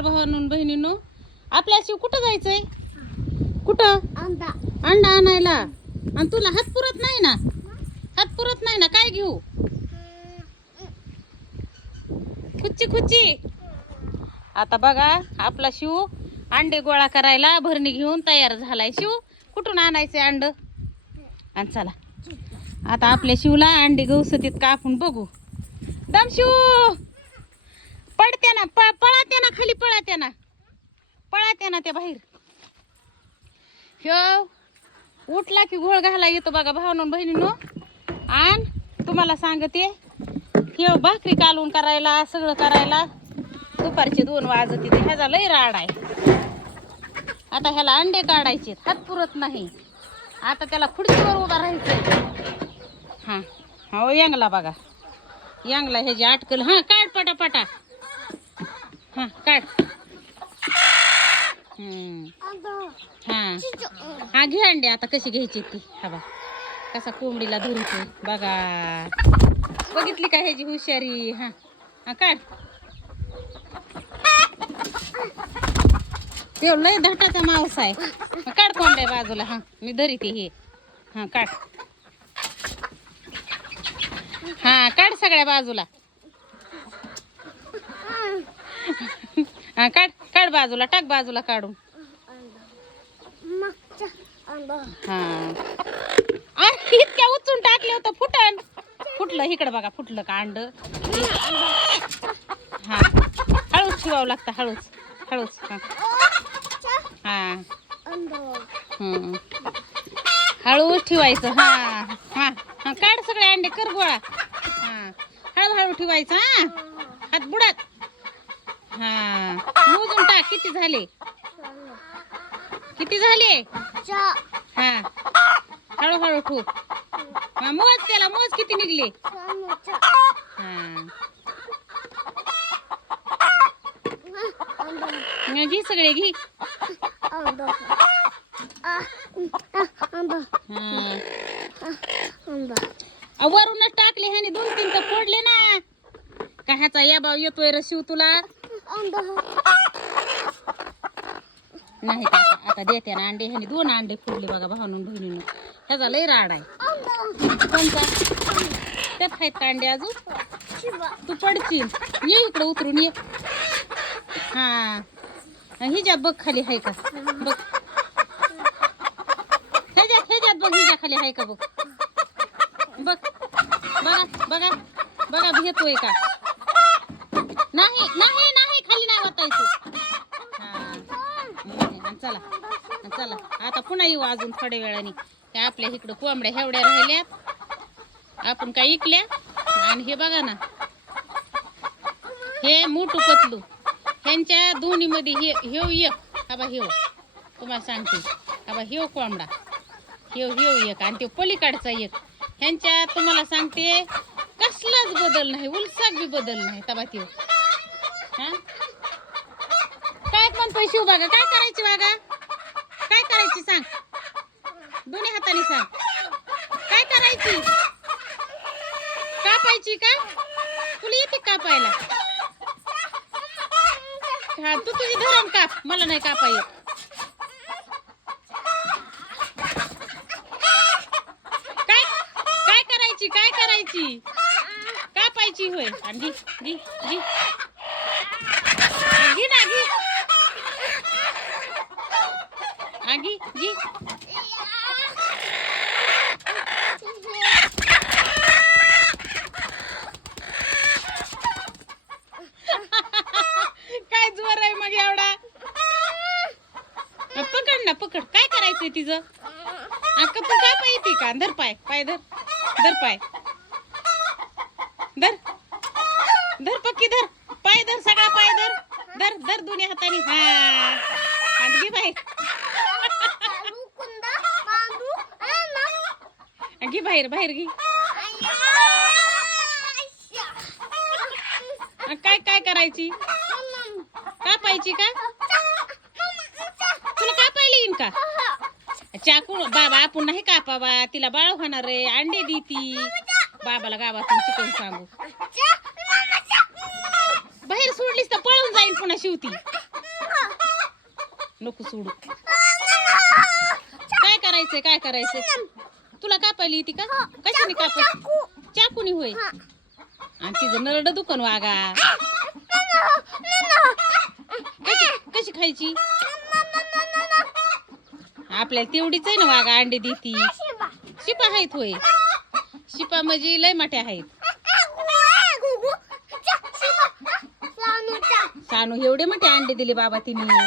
नमस्कार भावांनो बहिणींनो. आपल्या शिव कुठं जायचंय? कुठं? अंडा आणायला. आणि तुला हात पुरत नाही ना? हात पुरत नाही ना? काय घेऊ? खुच्ची खुच्ची. आता बघा आपला शिव अंडे गोळा करायला भरणी घेऊन तयार झालाय. शिव कुठून आणायचे अंड? आणि चला आता आपल्या शिवला अंडे गवसतीत का आपण बघू. दम शिव पडते ना, पळाते ना, खाली पळाते ना, पळाते ना त्या बाहेर. ह्यो उठला की घोळ घाला येतो बघा भावांनो बहिणींनो. आणि तुम्हाला सांगते ह्यो भाकरी कालवून करायला सगळं करायला दुपारचे 2 वाजत तिथे. ह्याचा लय राड आहे. आता ह्याला अंडे काढायचे, हात पुरत नाही. आता त्याला खुर्चीवर उभा राहायचंय. हा हो यांगला बघा, यांगला ह्याची अटकल. हा काढ पटापटा. हा काढ. हा हा घे अंडे. आता कशी घ्यायची ती. हा बा कसा कोंबडीला धरतो बघा. बघितली का ह्याची हुशारी? हा हा काढ. ते लय धटाचा मांस आहे. काढ कोंबड्या बाजूला. हा मी धरीते हे. हा काढ. हा काढ सगळ्या बाजूला. हा काढ काढ बाजूला टाक, बाजूला काढून. हा इतक्या उचून टाकले होतं फुटन. फुटलं इकडं बघा, फुटलं का अंड. हा हळूच ठेवावं लागतं, हळूच हळूच. हा हा हळूच ठेवायचं. हा हा हा काढ सगळे अंडे, कर गोळा. हा हळूहळू ठेवायचं. हा हात बुडात. हा मोजून टाक किती झाले, किती झाले. हा हळूहळू ठेव. हा मोज त्याला, मोज किती निघले. हा घे सगळे घे. वरूनच टाकले ह्याने 2-3 तर फोडले ना. का ह्याचा या भाव येतोय रे शिव तुला? नाही आता देते ना अंडे. ह्याने 2 अंडे फोडले बघा भावांनो बहिणींनो. ह्याचा लय राड आहे. कोणता? त्यात आहेत का अंडे अजून? तू पडशील. ये इकडे उतरून ये. हा हिच्यात बघ खाली आहे का बघ. ह्याच्यात बघ, हिच्या खाली आहे का बघ. बघ बघा बघा बघा भेटतोय का? नाही नाही नाही खाली नाही वाटायचं. हा चला चला आता पुन्हा येऊ अजून थोड्या वेळाने. त्या आपल्या इकडं कोंबड्या हेवड्या राहिल्यात, आपण काय इकल्या. आणि हे बघा ना, हे मोठू पतलू, ह्यांच्या दोन्ही मध्ये हेव एक. हा बा हेव तुम्हाला सांगते. हा बा हेव कोंबडा, हेव एक आणि तो पलीकडचा एक. ह्यांच्या तुम्हाला सांगते कसलाच बदल नाही, उलसाक बी बदल नाही. तबा त्यो हा काय म्हणतोय शिव बघा. काय करायची बघा, काय करायची सांग. दोन्ही हाताने सांग काय करायची. कापायची का? तुला येते कापायला? हा तू तुझी धरण काप, मला नाही कापा येत. काय काय करायची, काय करायची? कापायची होय. आणि घे घे घे घे ना घे. घे घे. काय जोर आहे मग एवढा. पकड ना पकड. काय करायचंय तिचं? तू काय पाय येते का? धर पाय, पाय धर, धर पाय धर, धर पक्की धर, पाय धर, सगळा पाय धर, धर धर दोन्ही हाताने. हा आणि घे बाहेर. घे बाहेर, बाहेर घे. काय काय करायची? कापायची का? तुला कापायला येईन का? चाकू बाबा आपण नाही कापावा, तिला बाळ होणार आहे. अंडे देती. बाबाला गावातून चिकन सांगू. बाहेर सोडलीस तर पळून जाईन पुन्हा शिवती. नको सोडू. काय करायचंय काय करायचंय तुला कापायला येते का? कशाने कापाय? चाकूनी होय. आणि तिचं नरड दुकान वागा. कशी खायची? आपल्याला तेवढीच आहे ना वागा अंडे देती. शिपा आहेत होय. शिपा म्हणजे लय मोठ्या आहेत. सानू एवढे मोठे अंडे दिले बाबा तिने.